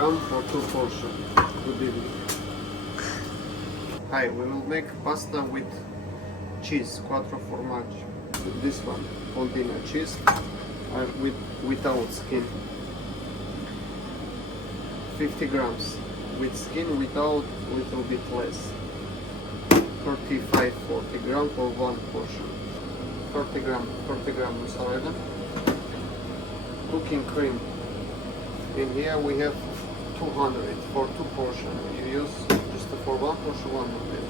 gram for 2 portions. Good evening. Hi, we will make pasta with cheese, quattro formaggi. This one, Poldina cheese, without skin. 50 grams. With skin, without, little bit less. 35-40 grams for one portion. 30 gram mozzarella. Cooking cream. In here we have 200 for 2 portions. You use just for one portion, 100.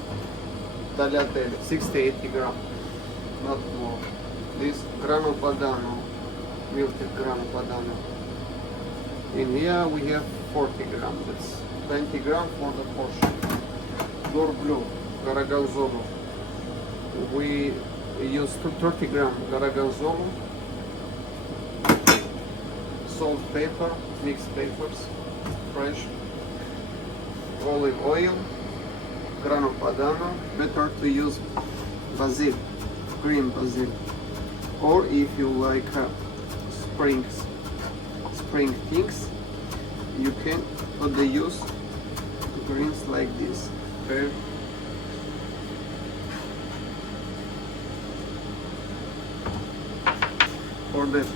Tagliatelle, 60-80 grams, not more. This grano padano, melted grano padano. In here we have 40 grams. That's 20 grams for the portion. Blue, gorgonzola. We use 30 grams gorgonzola. Salt, pepper, mixed peppers, fresh. Olive oil, grano padano. Better to use basil, green basil, or if you like spring things, you can put the use greens like this. Okay. For that,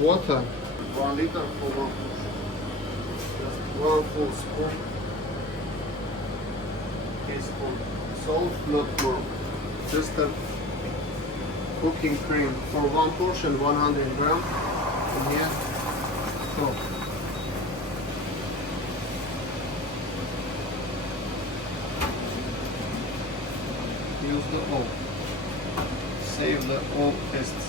water, 1 liter for 1 portion. Just 1 full spoon. Teaspoon salt, not more. Just a cooking cream for 1 portion, 100 grams. In here, so. Use the oil. Save the oil tests.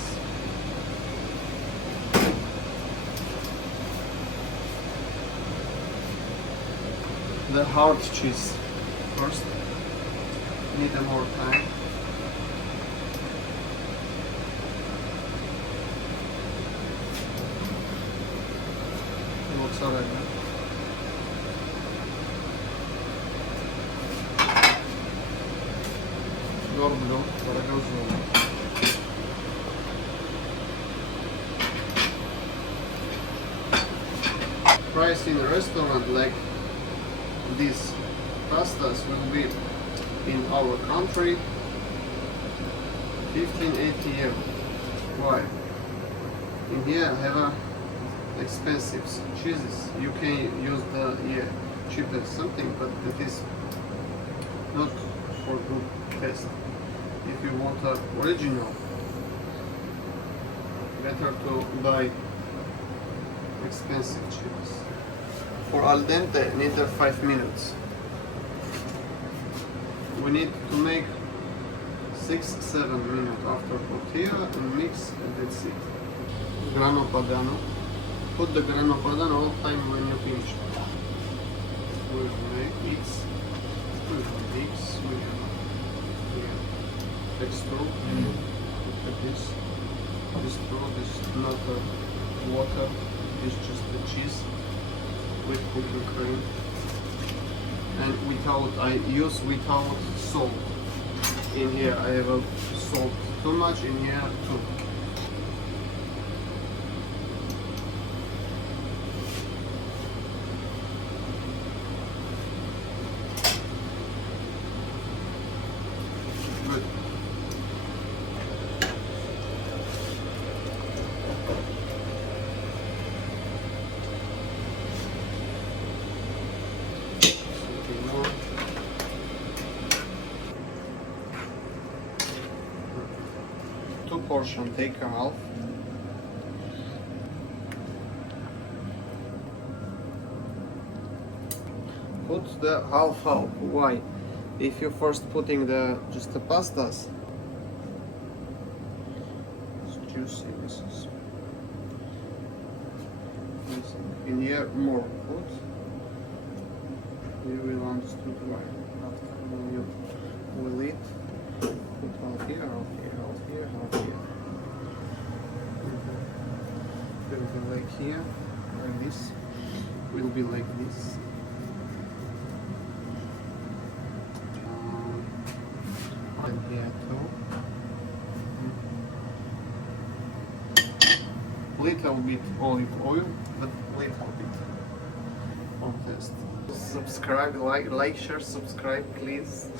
The hard cheese first. Need a more time. Mozzarella. Gorgonzola. Price in a restaurant like these pastas will be in our country 15-80 euro. Why? In here I have a expensive cheeses. You can use the cheapest something, but it is not for good taste. If you want a original, better to buy expensive cheese. For al dente, need 5 minutes. We need to make 6-7 minutes after tortilla and mix, and that's it. Grano padano. Put the grano padano all time when you finish. We will mix. We have texture. Look at this. This is not water. It's just the cheese with cooking cream. And I use without salt. In here I have a salt too much, in here too. Good. Two portion, take a half. Put the half. Why? If you first putting just the pastas, it's juicy. This is in here more put. You will understand why after when you will eat. Put half here, half here, half here, half here. Will be like here, like this. Will be like this. And here too. little bit olive oil, but little bit. On test. Subscribe, like, share, subscribe, please.